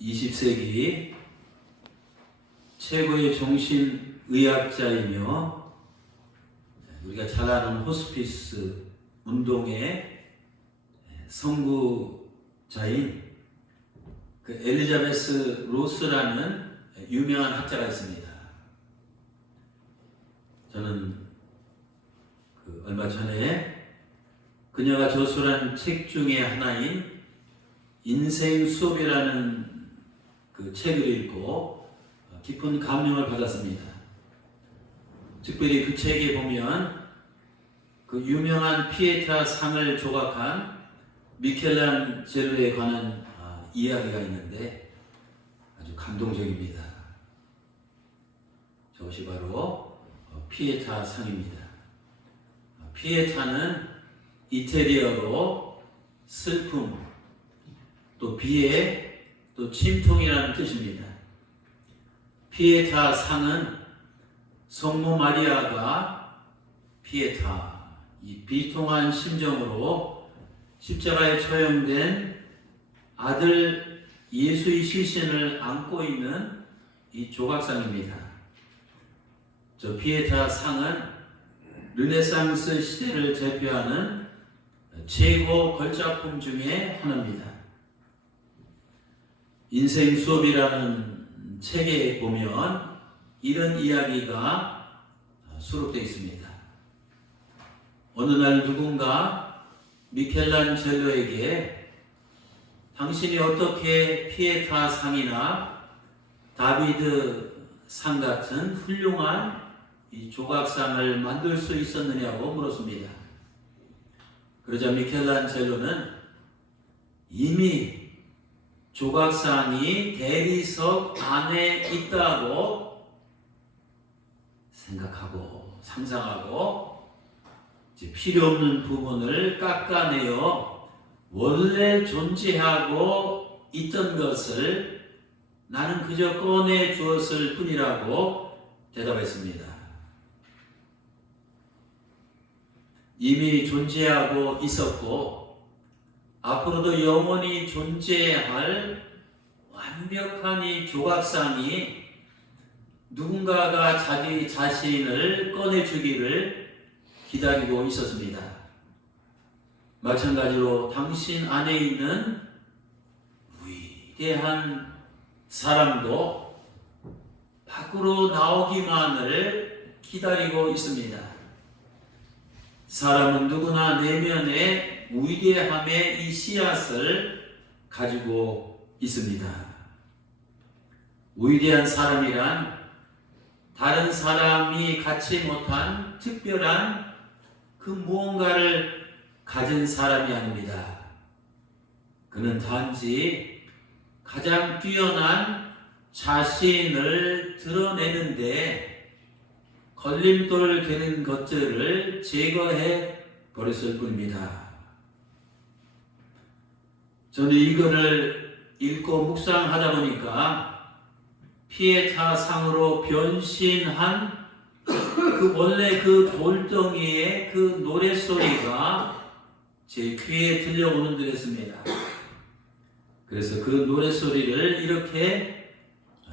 20세기 최고의 정신의학자이며 우리가 잘 아는 호스피스 운동의 선구자인 그 엘리자베스 로스라는 유명한 학자가 있습니다. 저는 얼마 전에 그녀가 저술한 책 중에 하나인 인생 수업이라는 그 책을 읽고 깊은 감명을 받았습니다. 특별히 그 책에 보면 그 유명한 피에타 상을 조각한 미켈란젤로에 관한 이야기가 있는데 아주 감동적입니다. 저것이 바로 피에타 상입니다. 피에타는 이태리어로 슬픔, 또 비애, 또 침통이라는 뜻입니다. 피에타 상은 성모 마리아가 피에타, 이 비통한 심정으로 십자가에 처형된 아들 예수의 시신을 안고 있는 이 조각상입니다. 저 피에타 상은 르네상스 시대를 대표하는 최고 걸작품 중에 하나입니다. 인생 수업이라는 책에 보면 이런 이야기가 수록되어 있습니다. 어느 날 누군가 미켈란젤로에게 당신이 어떻게 피에타 상이나 다비드 상 같은 훌륭한 이 조각상을 만들 수 있었느냐고 물었습니다. 그러자 미켈란젤로는 이미 조각상이 대리석 안에 있다고 생각하고 상상하고 이제 필요 없는 부분을 깎아내어 원래 존재하고 있던 것을 나는 그저 꺼내 주었을 뿐이라고 대답했습니다. 이미 존재하고 있었고 앞으로도 영원히 존재할 완벽한 이 조각상이 누군가가 자기 자신을 꺼내주기를 기다리고 있었습니다. 마찬가지로 당신 안에 있는 위대한 사람도 밖으로 나오기만을 기다리고 있습니다. 사람은 누구나 내면에 위대함의 이 씨앗을 가지고 있습니다. 위대한 사람이란 다른 사람이 갖지 못한 특별한 그 무언가를 가진 사람이 아닙니다. 그는 단지 가장 뛰어난 자신을 드러내는데 걸림돌 되는 것들을 제거해 버렸을 뿐입니다. 저는 이거를 읽고 묵상하다 보니까 피에타 상으로 변신한 그 원래 그 돌덩이의 그 노랫소리가 제 귀에 들려오는 듯 했습니다. 그래서 그 노랫소리를 이렇게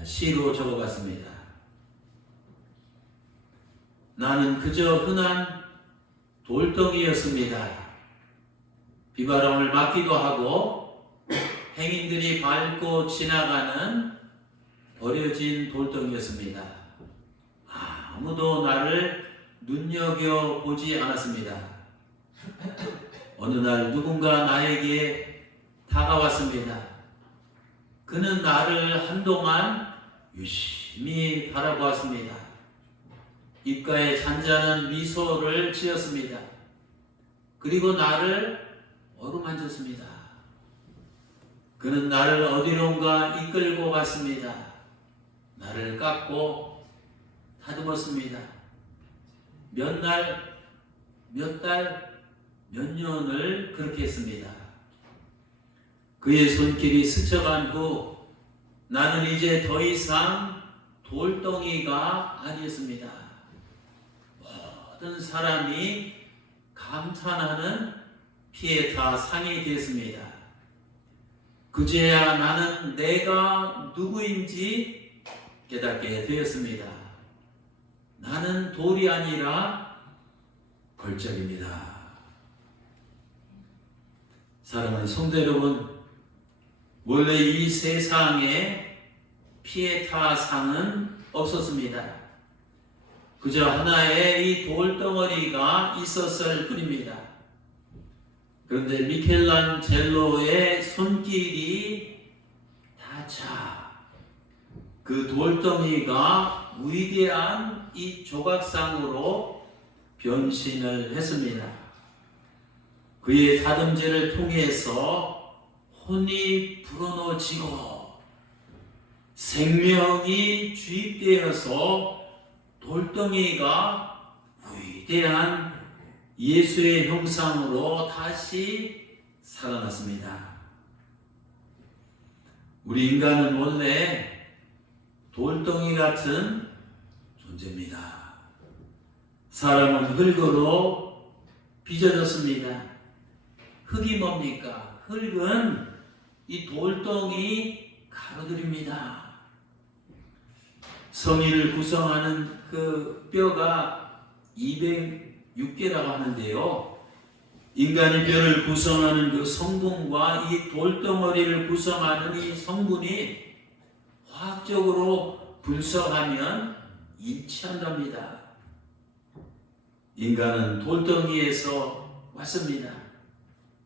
시로 적어봤습니다. 나는 그저 흔한 돌덩이였습니다. 비바람을 맞기도 하고 행인들이 밟고 지나가는 버려진 돌덩이였습니다. 아무도 나를 눈여겨보지 않았습니다. 어느 날 누군가 나에게 다가왔습니다. 그는 나를 한동안 유심히 바라보았습니다. 입가에 잔잔한 미소를 지었습니다. 그리고 나를 어루만졌습니다. 그는 나를 어디론가 이끌고 갔습니다. 나를 깎고 다듬었습니다. 몇 날, 몇 달, 몇 년을 그렇게 했습니다. 그의 손길이 스쳐간 후 나는 이제 더 이상 돌덩이가 아니었습니다. 모든 사람이 감탄하는 피에타 상이 되었습니다. 그제야 나는 내가 누구인지 깨닫게 되었습니다. 나는 돌이 아니라 걸작입니다. 사랑하는 성도 여러분, 원래 이 세상에 피에타상은 없었습니다. 그저 하나의 이 돌덩어리가 있었을 뿐입니다. 그런데 미켈란젤로의 손길이 닿자 그 돌덩이가 위대한 이 조각상으로 변신을 했습니다. 그의 다듬질을 통해서 혼이 불어넣어지고 생명이 주입되어서 돌덩이가 위대한 예수의 형상으로 다시 살아났습니다. 우리 인간은 원래 돌덩이 같은 존재입니다. 사람은 흙으로 빚어졌습니다. 흙이 뭡니까? 흙은 이 돌덩이 가루들입니다. 성인을 구성하는 그 뼈가 206개라고 하는데요. 인간의 뼈를 구성하는 그 성분과 이 돌덩어리를 구성하는 이 성분이 화학적으로 분석하면 일치한답니다. 인간은 돌덩이에서 왔습니다.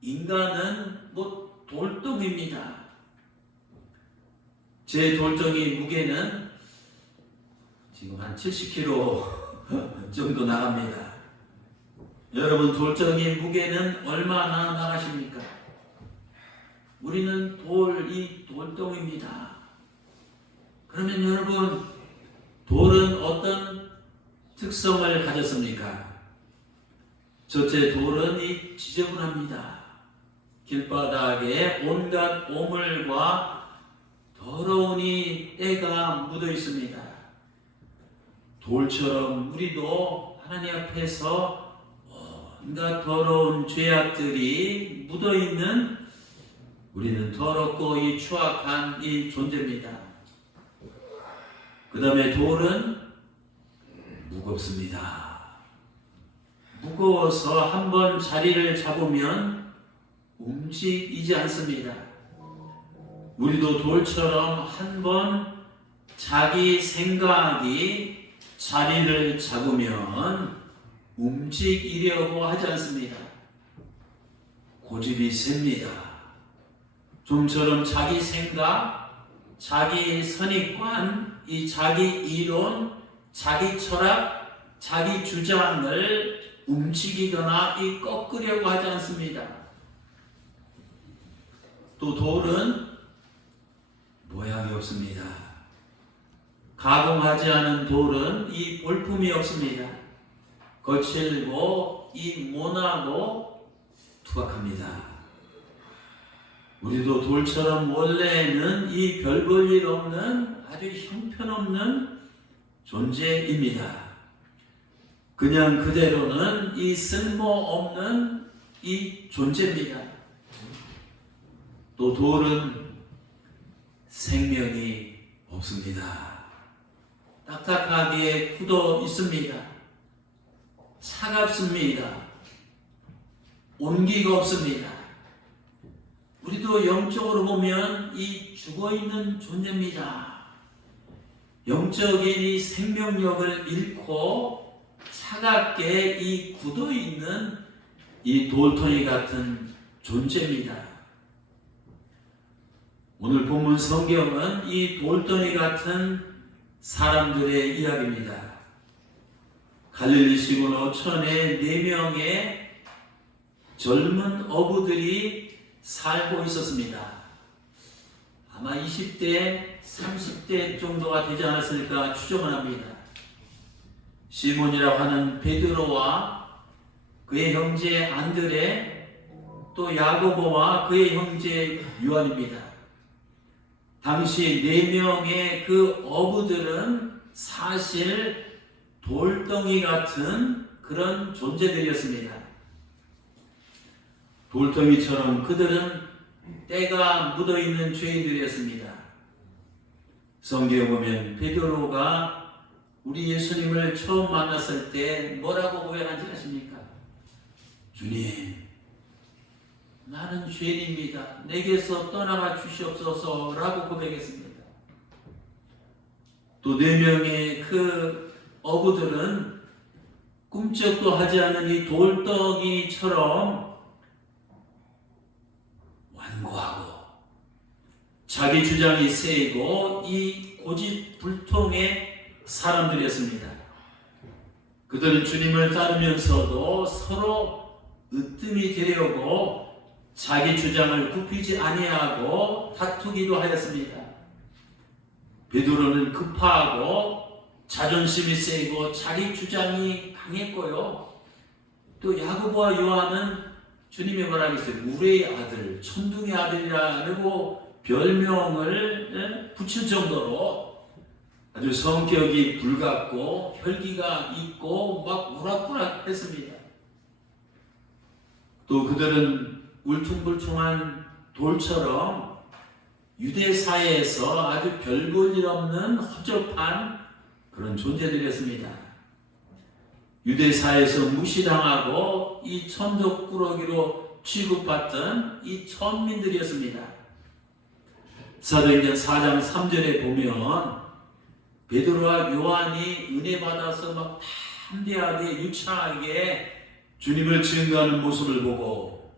인간은 돌덩이입니다. 제 돌덩이 무게는 지금 한 70kg 정도 나갑니다. 여러분, 돌덩이 무게는 얼마나 나가십니까? 우리는 이 돌덩이입니다. 그러면 여러분, 돌은 어떤 특성을 가졌습니까? 첫째, 돌은 지저분합니다. 길바닥에 온갖 오물과 더러운 때가 묻어 있습니다. 돌처럼 우리도 하나님 앞에서 온갖 더러운 죄악들이 묻어 있는 우리는 더럽고 추악한 존재입니다. 그 다음에 돌은 무겁습니다. 무거워서 한번 자리를 잡으면 움직이지 않습니다. 우리도 돌처럼 한번 자기 생각이 자리를 잡으면 움직이려고 하지 않습니다. 고집이 셉니다. 좀처럼 자기 생각, 자기 선입관, 자기 이론, 자기 철학, 자기 주장을 움직이거나 꺾으려고 하지 않습니다. 또 돌은 모양이 없습니다. 가공하지 않은 돌은 볼품이 없습니다. 거칠고 모나고 투박합니다. 우리도 돌처럼 원래는 별 볼 일 없는 아주 형편없는 존재입니다. 그냥 그대로는 쓸모없는 존재입니다. 또 돌은 생명이 없습니다. 딱딱하게 굳어 있습니다. 차갑습니다. 온기가 없습니다. 우리도 영적으로 보면 죽어있는 존재입니다. 영적인 생명력을 잃고 차갑게 굳어있는 돌덩이 같은 존재입니다. 오늘 본문 성경은 돌덩이 같은 사람들의 이야기입니다. 갈릴리 시골 어촌에 4명의 젊은 어부들이 살고 있었습니다. 아마 20대, 30대 정도가 되지 않았을까 추정을 합니다. 시몬이라고 하는 베드로와 그의 형제 안드레, 또 야고보와 그의 형제 요한입니다. 당시 4명의 그 어부들은 사실 돌덩이 같은 그런 존재들이었습니다. 돌덩이처럼 그들은 때가 묻어있는 죄인들이었습니다. 성경에 보면 베드로가 우리 예수님을 처음 만났을 때 뭐라고 고백한지 아십니까? 주님, 나는 죄인입니다. 내게서 떠나가 주시옵소서라고 고백했습니다. 또 4명의 그 어부들은 꿈쩍도 하지 않는 이 돌덩이처럼 완고하고 자기 주장이 세고 이 고집불통의 사람들이었습니다. 그들은 주님을 따르면서도 서로 으뜸이 되려고 자기 주장을 굽히지 아니하고 다투기도 하였습니다. 베드로는 급하고 자존심이 세고 자기 주장이 강했고요. 또 야고보와 요한은 주님이 뭐라고 했어요? 물의 아들, 천둥의 아들이라고 별명을 붙일 정도로 아주 성격이 불같고 혈기가 있고 막 우락부락했습니다. 또 그들은 울퉁불퉁한 돌처럼 유대 사회에서 아주 별 볼 일 없는 허접한 그런 존재들이었습니다. 유대 사회에서 무시당하고 이 천적꾸러기로 취급받던 이 천민들이었습니다. 사도행전 4장 3절에 보면 베드로와 요한이 은혜 받아서 막 담대하게 유창하게 주님을 증거하는 모습을 보고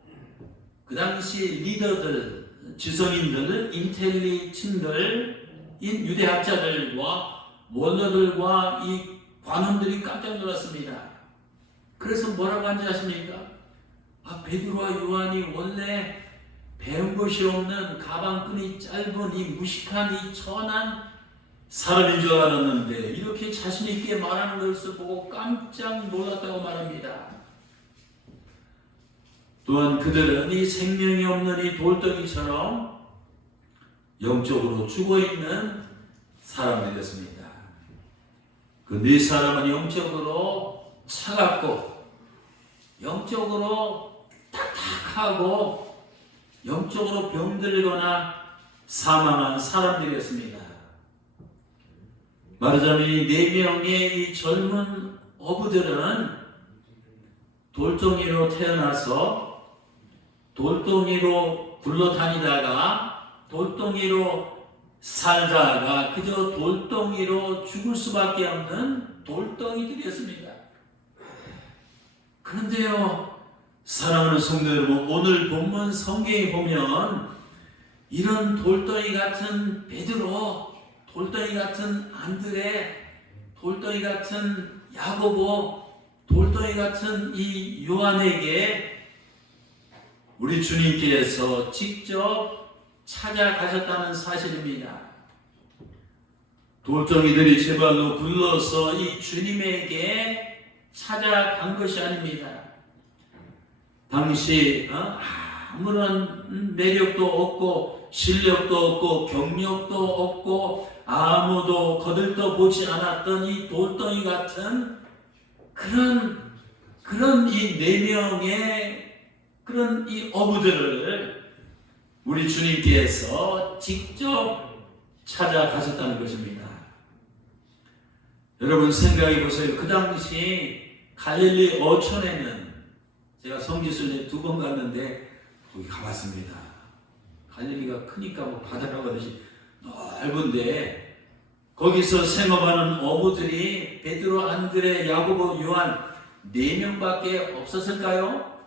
그 당시 리더들, 지성인들, 인텔리친들, 유대학자들과 원로들과 이 관원들이 깜짝 놀랐습니다. 그래서 뭐라고 한지 아십니까? 베드로와 요한이 원래 배운 것이 없는 가방끈이 짧은 이 무식한 이 천한 사람인 줄 알았는데 이렇게 자신 있게 말하는 것을 보고 깜짝 놀랐다고 말합니다. 또한 그들은 이 생명이 없는 이 돌덩이처럼 영적으로 죽어있는 사람들이었습니다. 그 4사람은 영적으로 차갑고 영적으로 딱딱하고 영적으로 병들거나 사망한 사람들이었습니다. 말하자면 이 4명의 이 젊은 어부들은 돌덩이로 태어나서 돌덩이로 굴러다니다가 돌덩이로 살다가 그저 돌덩이로 죽을 수밖에 없는 돌덩이들이었습니다. 그런데요, 사랑하는 성도 여러분, 오늘 본문 성경에 보면 이런 돌덩이 같은 베드로, 돌덩이 같은 안드레, 돌덩이 같은 야고보, 돌덩이 같은 이 요한에게 우리 주님께서 직접 찾아가셨다는 사실입니다. 돌덩이들이 제 발로 굴러서 이 주님에게 찾아간 것이 아닙니다. 당시 아무런 매력도 없고 실력도 없고 경력도 없고 아무도 거들떠보지 않았던 이 돌덩이 같은 그런 이 4명의 그런 이 어부들을 우리 주님께서 직접 찾아가셨다는 것입니다. 여러분 생각해 보세요. 그 당시 갈릴리 어촌에는 제가 성지순례 2번 갔는데 거기 가봤습니다. 갈릴리가 크니까 뭐 바다가 가듯이 넓은데 거기서 생업하는 어부들이 베드로, 안드레, 야고보, 요한 4명밖에 없었을까요?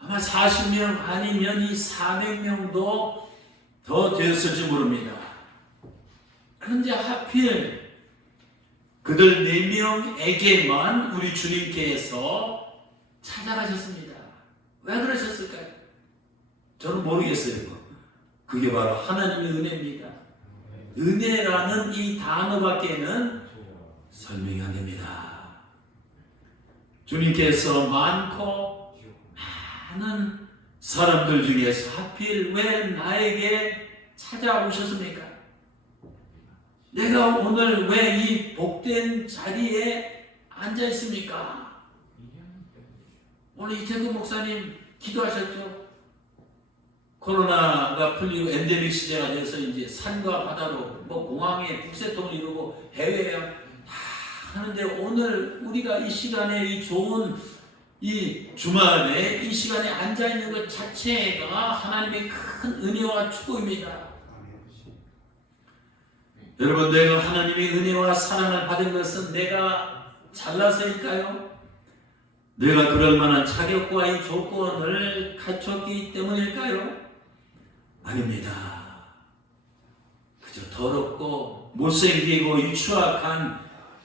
아마 40명 아니면 이 400명도 더 되었을지 모릅니다. 그런데 하필 그들 4명에게만 우리 주님께서 찾아가셨습니다. 왜 그러셨을까요? 저는 모르겠어요. 그게 바로 하나님의 은혜입니다. 은혜라는 이 단어밖에는 설명이 안 됩니다. 주님께서 많고 많은 사람들 중에서 하필 왜 나에게 찾아오셨습니까? 내가 오늘 왜 이 복된 자리에 앉아 있습니까? 오늘 이태구 목사님 기도하셨죠? 코로나가 풀리고 엔데믹 시대가 돼서 이제 산과 바다로 뭐 공항에 국세통을 이루고 해외여행 다 하는데, 오늘 우리가 이 시간에 이 좋은 이 주말에 이 시간에 앉아 있는 것 자체가 하나님의 큰 은혜와 축복입니다. 여러분, 내가 하나님의 은혜와 사랑을 받은 것은 내가 잘나서일까요? 내가 그럴 만한 자격과 이 조건을 갖췄기 때문일까요? 아닙니다. 그저 더럽고 못생기고 이 추악한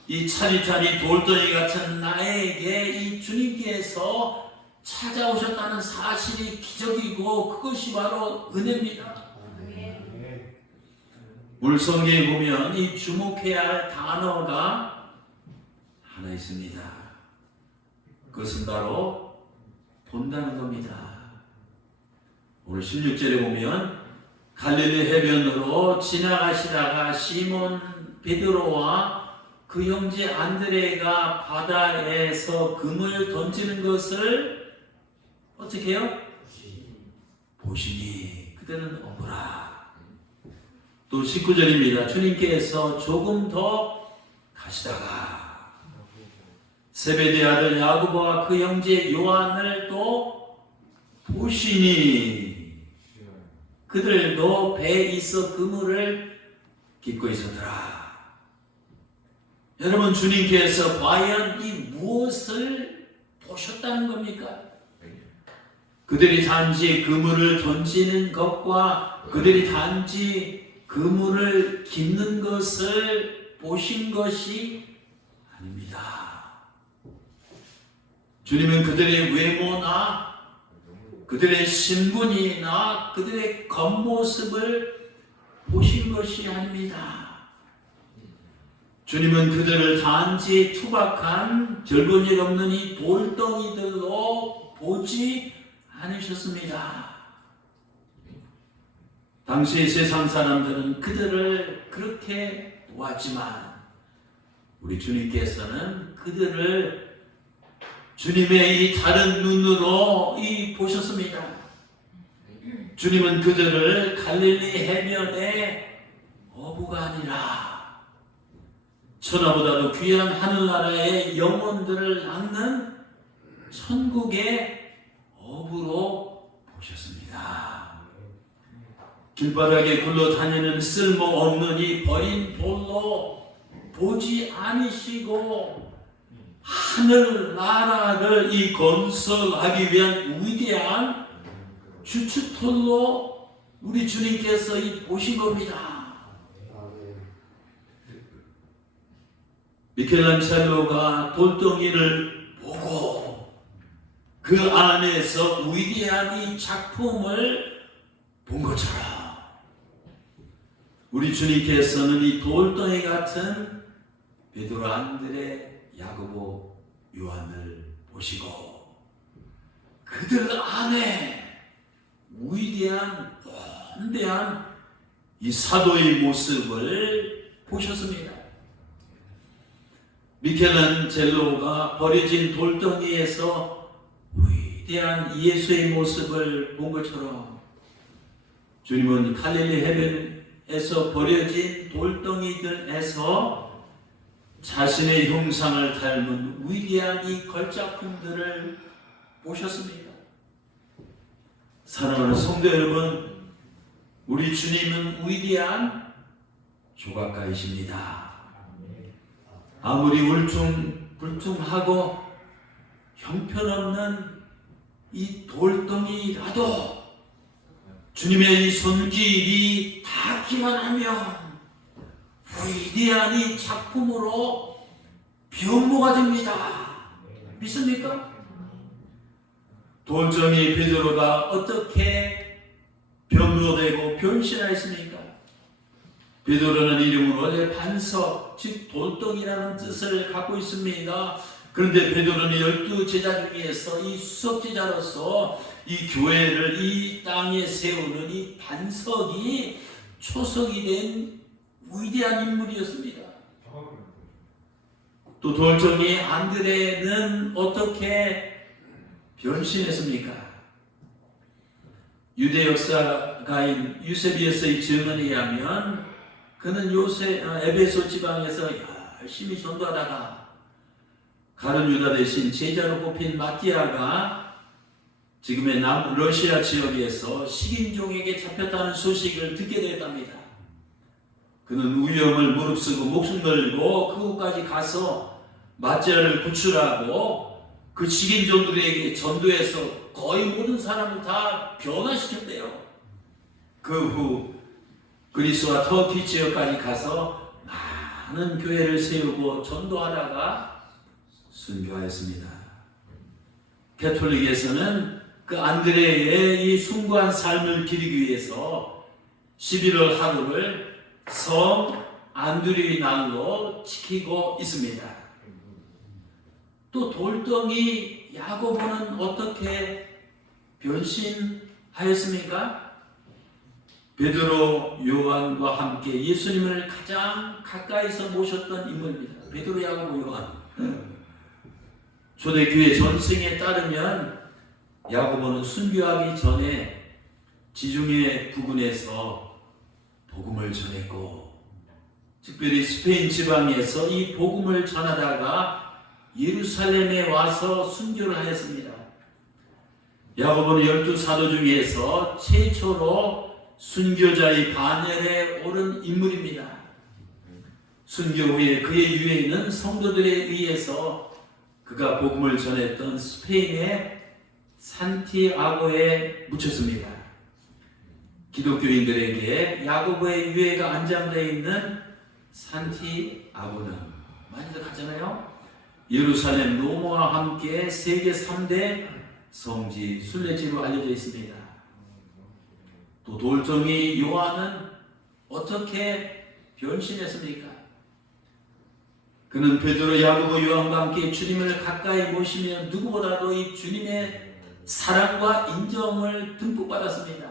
이 차리차리 돌덩이 같은 나에게 이 주님께서 찾아오셨다는 사실이 기적이고 그것이 바로 은혜입니다. 오늘 성경에 보면 이 주목해야 할 단어가 하나 있습니다. 그것은 바로 본다는 겁니다. 오늘 16절에 보면 갈릴리 해변으로 지나가시다가 시몬 베드로와 그 형제 안드레가 바다에서 금을 던지는 것을 어떻게 해요? 보시니 그들은 어부라. 또 19절입니다. 주님께서 조금 더 가시다가 세베대 아들 야고보와 그 형제 요한을 또 보시니 그들도 배에 있어 그물을 깃고 있었더라. 여러분, 주님께서 과연 이 무엇을 보셨다는 겁니까? 그들이 단지 그물을 던지는 것과 그들이 단지 그물을 깃는 것을 보신 것이 아닙니다. 주님은 그들의 외모나 그들의 신분이나 그들의 겉모습을 보신 것이 아닙니다. 주님은 그들을 단지 투박한 별볼 일 없는 이 돌덩이들로 보지 않으셨습니다. 당시 세상 사람들은 그들을 그렇게 보았지만 우리 주님께서는 그들을 주님의 이 다른 눈으로 보셨습니다. 주님은 그들을 갈릴리 해변의 어부가 아니라 천하보다도 귀한 하늘나라의 영혼들을 낳는 천국의 어부로 보셨습니다. 길바닥에 굴러다니는 쓸모없는 이 버린 돌로 보지 않으시고 하늘나라를 이 건설하기 위한 위대한 주춧돌로 우리 주님께서 보신 겁니다. 미켈란젤로가 돌덩이를 보고 그 안에서 위대한 이 작품을 본 것처럼 우리 주님께서는 이 돌덩이 같은 베드로, 안드레, 야고보, 요한을 보시고 그들 안에 위대한 원대한 이 사도의 모습을 보셨습니다. 미켈란젤로가 버려진 돌덩이에서 위대한 예수의 모습을 본 것처럼 주님은 갈릴리 해변에서 버려진 돌덩이들에서 자신의 형상을 닮은 위대한 이 걸작품들을 보셨습니다. 사랑하는 성도 여러분, 우리 주님은 위대한 조각가이십니다. 아무리 울퉁불퉁하고 형편없는 이 돌덩이라도 주님의 이 손길이 닿기만 하면 위대한 이 작품으로 변모가 됩니다. 믿습니까? 돌덩이 베드로가 어떻게 변모되고 변신하였습니까? 베드로라는 이름은 원래 반석, 즉 돌덩이라는 뜻을 갖고 있습니다. 그런데 베드로는 12제자 중에서 이 수석제자로서 이 교회를 이 땅에 세우는 이 반석이 초석이 된 위대한 인물이었습니다. 또 돌덩이 안드레는 어떻게 변신했습니까? 유대 역사가인 유세비우스의 증언에 의하면 그는 에베소 지방에서 열심히 전도하다가 가룟 유다 대신 제자로 뽑힌 마띠아가 지금의 남러시아 지역에서 식인종에게 잡혔다는 소식을 듣게 되었답니다. 그는 위험을 무릅쓰고 목숨 걸고 그곳까지 가서 마띠아를 구출하고 그 식인종들에게 전도해서 거의 모든 사람을 다 변화시켰대요. 그 후 그리스와 터키 지역까지 가서 많은 교회를 세우고 전도하다가 순교하였습니다. 가톨릭에서는 그 안드레의 이 숭고한 삶을 기리기 위해서 11월 하루를 성 안드레의 날로 지키고 있습니다. 또 돌덩이 야고보는 어떻게 변신하였습니까? 베드로, 요한과 함께 예수님을 가장 가까이서 모셨던 인물입니다. 베드로, 야고보, 요한. 초대교회 전승에 따르면 야고보는 순교하기 전에 지중해 부근에서 복음을 전했고, 특별히 스페인 지방에서 이 복음을 전하다가 예루살렘에 와서 순교를 하였습니다. 야고보는 12사도 중에서 최초로 순교자의 반열에 오른 인물입니다. 순교 후에 그의 유해는 성도들에 의해서 그가 복음을 전했던 스페인의 산티아고에 묻혔습니다. 기독교인들에게 야고보의 유해가 안장되어 있는 산티아고는 많이들 가잖아요. 예루살렘 로마와 함께 세계 3대 성지 순례지로 알려져 있습니다. 또 돌덩이 요한은 어떻게 변신했습니까? 그는 베드로, 야고보, 요한과 함께 주님을 가까이 모시며 누구보다도 이 주님의 사랑과 인정을 듬뿍 받았습니다.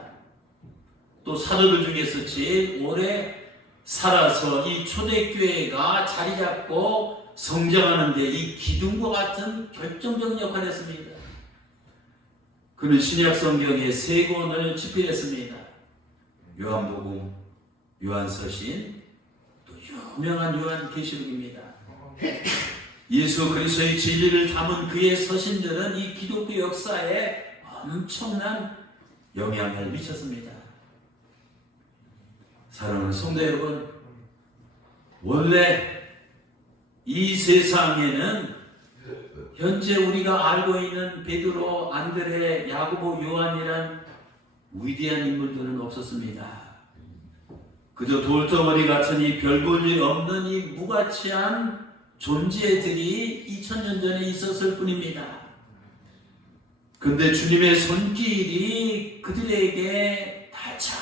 또 사도들 중에서 제일 오래 살아서 이 초대교회가 자리 잡고 성장하는 데 이 기둥과 같은 결정적 역할을 했습니다. 그는 신약 성경의 3권을 집필했습니다. 요한복음, 요한서신, 또 유명한 요한계시록입니다. 예수 그리스도의 진리를 담은 그의 서신들은 이 기독교 역사에 엄청난 영향을 미쳤습니다. 사랑하는 성도 여러분, 원래 이 세상에는 현재 우리가 알고 있는 베드로, 안드레, 야고보, 요한이란 위대한 인물들은 없었습니다. 그저 돌덩어리 같은 이 별 볼 일 없는 이 무가치한 존재들이 2000년 전에 있었을 뿐입니다. 그런데 주님의 손길이 그들에게 닿자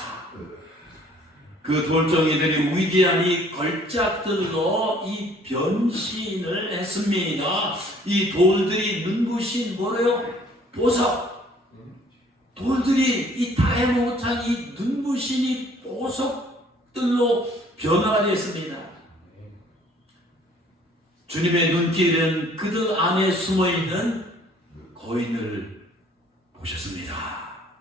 그 돌덩이들이 위대한 이 걸작들로 이 변신을 했습니다. 이 돌들이 눈부신 뭐래요? 보석. 돌들이 이 다해못한 이 눈부신 이 보석들로 변화가 되었습니다. 주님의 눈길은 그들 안에 숨어있는 거인을 보셨습니다.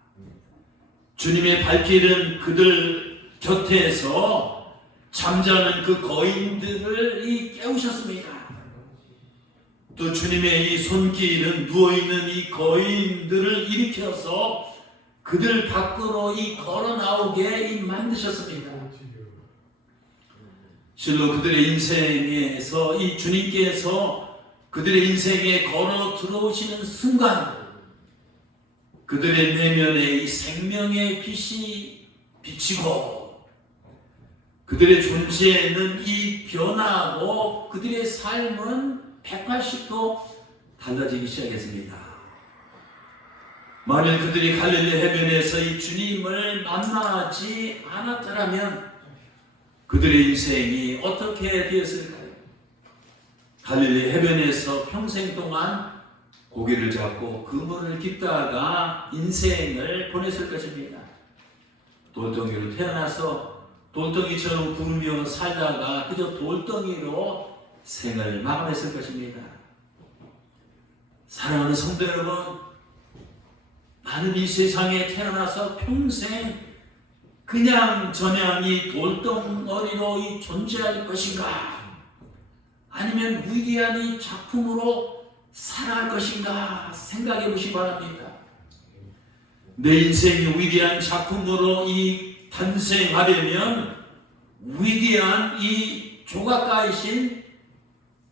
주님의 발길은 그들 곁에서 잠자는 그 거인들을 깨우셨습니다. 또 주님의 이 손길은 누워있는 이 거인들을 일으켜서 그들 밖으로 걸어 나오게 만드셨습니다. 실로 그들의 인생에서 이 주님께서 그들의 인생에 걸어 들어오시는 순간 그들의 내면에 이 생명의 빛이 비치고 그들의 존재는 이 변화하고 그들의 삶은 180도 달라지기 시작했습니다. 만일 그들이 갈릴리 해변에서 이 주님을 만나지 않았더라면 그들의 인생이 어떻게 되었을까요? 갈릴리 해변에서 평생 동안 고기를 잡고 그물을 깃다가 인생을 보냈을 것입니다. 돌덩이로 태어나서 돌덩이처럼 구르며 살다가 그저 돌덩이로 생을 마감했을 것입니다. 사랑하는 성도 여러분, 나는 이 세상에 태어나서 평생 그냥 이 돌덩어리로 이 존재할 것인가? 아니면 위대한 이 작품으로 살아갈 것인가? 생각해 보시기 바랍니다. 내 인생이 위대한 작품으로 이 탄생하려면 위대한 이 조각가이신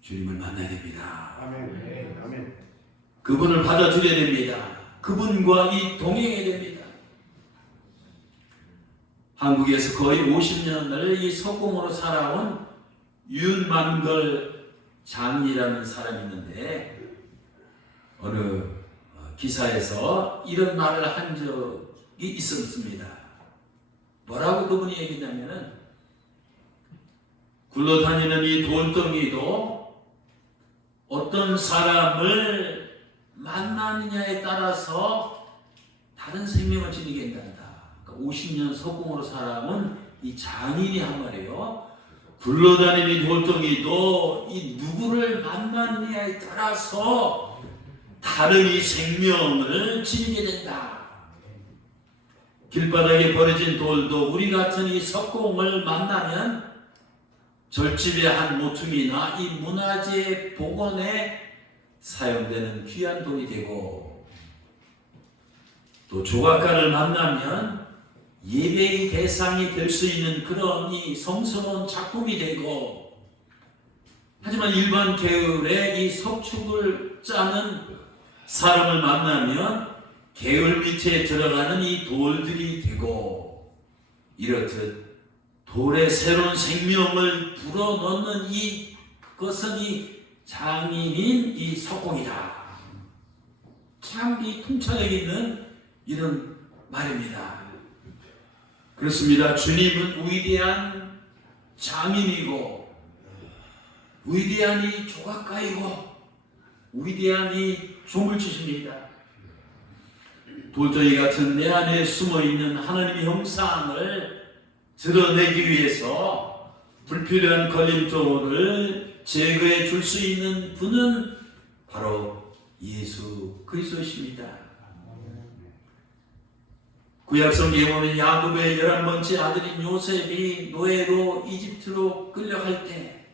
주님을 만나야 됩니다. 아멘. 아멘. 그분을 받아들여야 됩니다. 그분과 이 동행해야 됩니다. 한국에서 거의 50년을 이 석공으로 살아온 윤만걸 장이라는 사람이 있는데 어느 기사에서 이런 말을 한 적이 있었습니다. 뭐라고 그분이 얘기했냐면은 굴러다니는 이 돌덩이도 어떤 사람을 만나느냐에 따라서 다른 생명을 지니게 된다. 그러니까 50년 석공으로 살아온 이 장인이 한 말이에요. 굴러다니는 이 돌덩이도 이 누구를 만나느냐에 따라서 다른 이 생명을 지니게 된다. 길바닥에 버려진 돌도 우리 같은 이 석공을 만나면 절집의 한 모퉁이나 이 문화재 복원에 사용되는 귀한 돌이 되고, 또 조각가를 만나면 예배의 대상이 될 수 있는 그런 이 성스러운 작품이 되고, 하지만 일반 계열의 이 석축을 짜는 사람을 만나면 계열 밑에 들어가는 이 돌들이 되고, 이렇듯 돌에 새로운 생명을 불어넣는 이것은 이 장인인 이 석공이다. 참 이 통찰력 있는 이런 말입니다. 그렇습니다. 주님은 위대한 장인이고, 위대한 이 조각가이고, 위대한 이 조물주십니다. 돌덩이 같은 내 안에 숨어있는 하나님의 형상을 드러내기 위해서 불필요한 걸림돌을 제거해 줄 수 있는 분은 바로 예수 그리스도이십니다. 구약성경에 보면 야곱의 11번째 아들인 요셉이 노예로 이집트로 끌려갈 때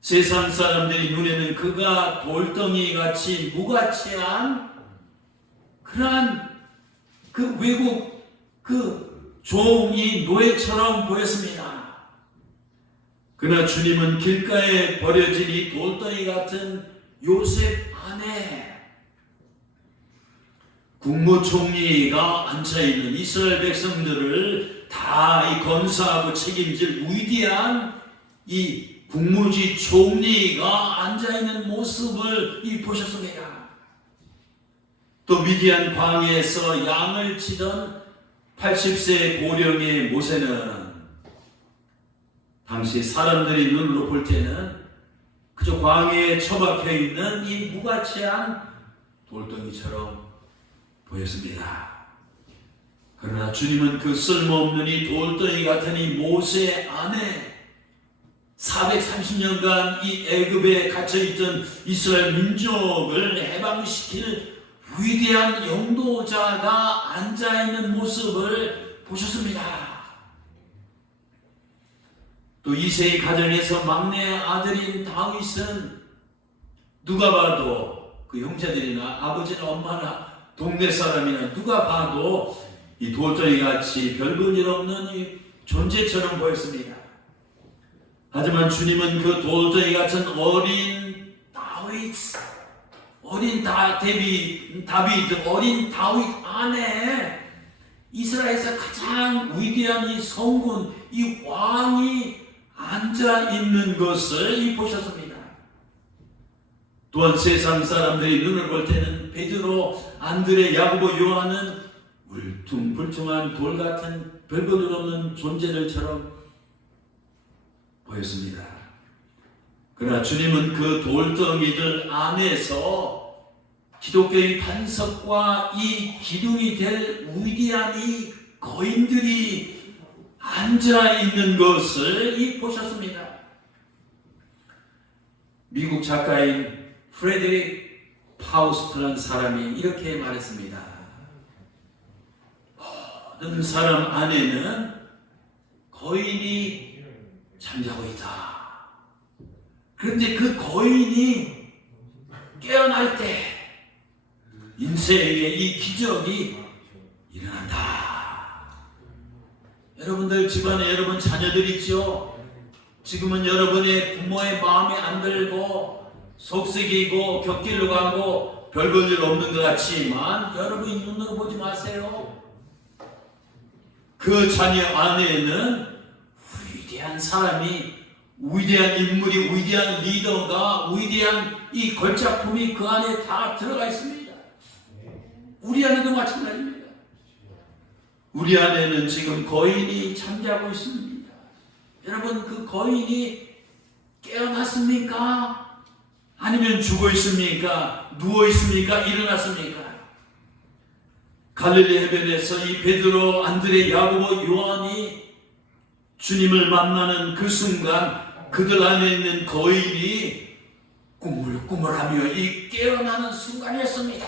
세상 사람들이 눈에는 그가 돌덩이같이 무가치한 그러한 그 외국 그 종이 노예처럼 보였습니다. 그러나 주님은 길가에 버려진 이 돌덩이 같은 요셉 안에 국무총리가 앉아있는 이스라엘 백성들을 다 이 건사하고 책임질 위대한 이 국무지 총리가 앉아있는 모습을 보셨습니다. 또 미디안 광야에서 양을 치던 80세 고령의 모세는 당시 사람들이 눈으로 볼 때는 그저 광야에 처박혀 있는 이 무가치한 돌덩이처럼 보였습니다. 그러나 주님은 그 쓸모없는 이 돌덩이 같은 이 모세 안에 430년간 이 애굽에 갇혀있던 이스라엘 민족을 해방시킬 위대한 영도자가 앉아있는 모습을 보셨습니다. 또 이새의 가정에서 막내 아들인 다윗은 누가 봐도 그 형제들이나 아버지나 엄마나 동네 사람이나 누가 봐도 이 돌덩이같이 별볼일 없는 이 존재처럼 보였습니다. 하지만 주님은 그 돌덩이 같은 어린 다윗 안에 이스라엘에서 가장 위대한 이 성군, 이 왕이 앉아 있는 것을 보셨습니다. 또한 세상 사람들이 눈을 볼 때는 베드로, 안드레, 야고보, 요한은 울퉁불퉁한 돌 같은 별볼일 없는 존재들처럼 보였습니다. 그러나 주님은 그 돌덩이들 안에서 기독교의 반석과 이 기둥이 될 위대한 이 거인들이 앉아 있는 것을 보셨습니다. 미국 작가인 프레드릭 파우스트라는 사람이 이렇게 말했습니다. 모든 사람 안에는 거인이 잠자고 있다. 그런데 그 거인이 깨어날 때 인생의 이 기적이 일어난다. 여러분들 집안에 여러분 자녀들 있죠? 지금은 여러분의 부모의 마음에 안 들고 속썩이고 곁길로 가고 별 볼 일 없는 것 같지만 여러분이 눈으로 보지 마세요. 그 자녀 안에는 위대한 사람이, 위대한 인물이, 위대한 리더가, 위대한 이 걸작품이 그 안에 다 들어가 있습니다. 우리 안에도 마찬가지입니다. 우리 안에는 지금 거인이 잠자고 있습니다. 여러분, 그 거인이 깨어났습니까? 아니면 죽어 있습니까? 누워 있습니까? 일어났습니까? 갈릴리 해변에서 이 베드로, 안드레, 야고보, 요한이 주님을 만나는 그 순간 그들 안에 있는 거인이 꾸물꾸물하며 이 깨어나는 순간이었습니다.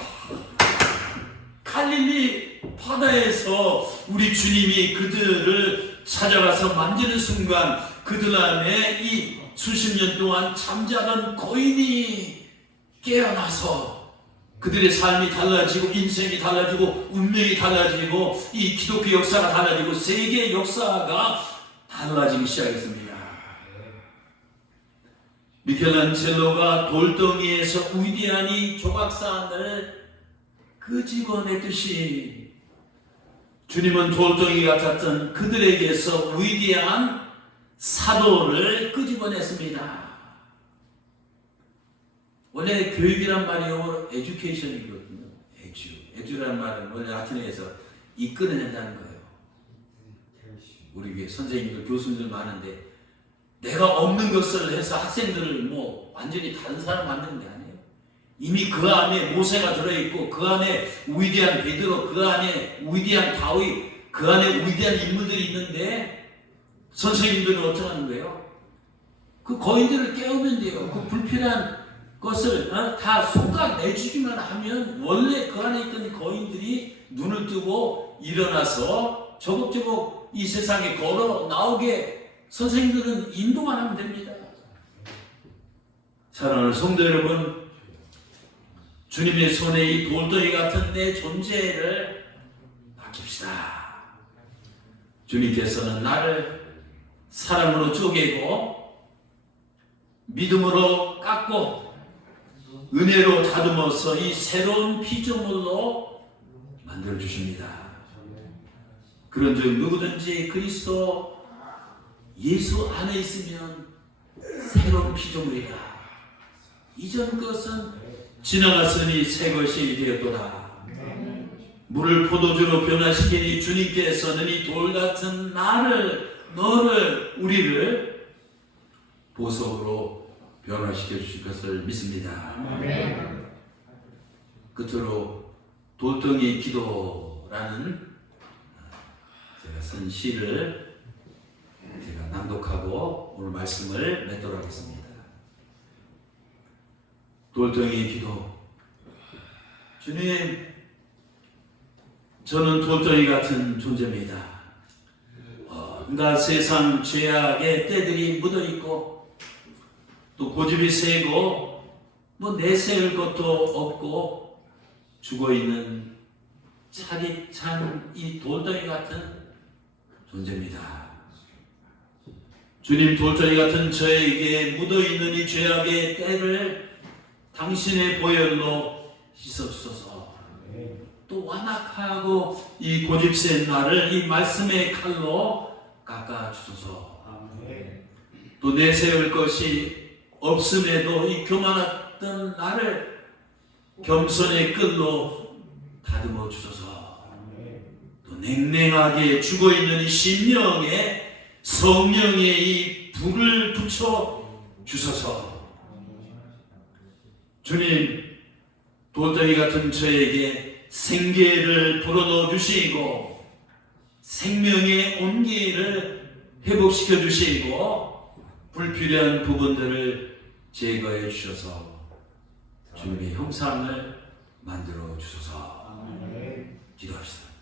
갈릴리 바다에서 우리 주님이 그들을 찾아가서 만지는 순간 그들 안에 이 수십 년 동안 잠자던 거인이 깨어나서 그들의 삶이 달라지고 인생이 달라지고 운명이 달라지고 이 기독교 역사가 달라지고 세계의 역사가 달라지기 시작했습니다. 미켈란젤로가 돌덩이에서 위대한 이 조각상을 끄집어냈듯이 주님은 돌덩이 같았던 그들에게서 위대한 사도를 끄집어냈습니다. 원래 교육이란 말이 영어로 education이거든요. edu라는 말은 원래 라틴어에서 이끌어낸다는 거예요. 우리 위에 선생님들, 교수님들 많은데 내가 없는 것을 해서 학생들을 뭐 완전히 다른 사람 만드는 게 아니에요. 이미 그 안에 모세가 들어있고 그 안에 위대한 베드로, 그 안에 위대한 다윗, 그 안에 위대한 인물들이 있는데 선생님들은 어떻게 하는 거예요? 그 거인들을 깨우면 돼요. 그 불필요한 것을 다 솎아내주기만 하면 원래 그 안에 있던 거인들이 눈을 뜨고 일어나서 조급조급 이 세상에 걸어 나오게 선생님들은 인도만 하면 됩니다. 사랑하는 성도 여러분, 주님의 손에 이 돌덩이 같은 내 존재를 맡깁시다. 주님께서는 나를 사랑으로 쪼개고 믿음으로 깎고 은혜로 다듬어서 이 새로운 피조물로 만들어주십니다. 그런즉 누구든지 그리스도 예수 안에 있으면 새로운 피조물이라. 이전 것은 지나갔으니 새 것이 되었도다. 물을 포도주로 변화시키니 주님께서는 이 돌같은 나를, 너를, 우리를 보석으로 변화시켜 주실 것을 믿습니다. 끝으로 돌덩이 기도라는 제가 쓴 시를 제가 낭독하고 오늘 말씀을 맺도록 하겠습니다. 돌덩이 기도. 주님, 저는 돌덩이 같은 존재입니다. 온갖 세상 죄악의 때들이 묻어있고 또 고집이 세고 뭐 내세울 것도 없고 죽어있는 차디찬 이 돌덩이 같은 존재입니다. 주님, 돌덩이 같은 저에게 묻어있는 이 죄악의 때를 당신의 보혈로 씻어주소서. 또 완악하고 이 고집센 나를 이 말씀의 칼로 깎아주소서. 또 내세울 것이 없음에도 이 교만했던 나를 겸손의 끈로 다듬어 주소서. 또 냉랭하게 죽어있는 이 심령에 성령의 이 불을 붙여 주소서. 주님, 돌덩이 같은 저에게 생계를 불어넣어 주시고 생명의 온기를 회복시켜 주시고 불필요한 부분들을 제거해 주셔서 주님의 형상을 만들어 주소서. 기도합시다.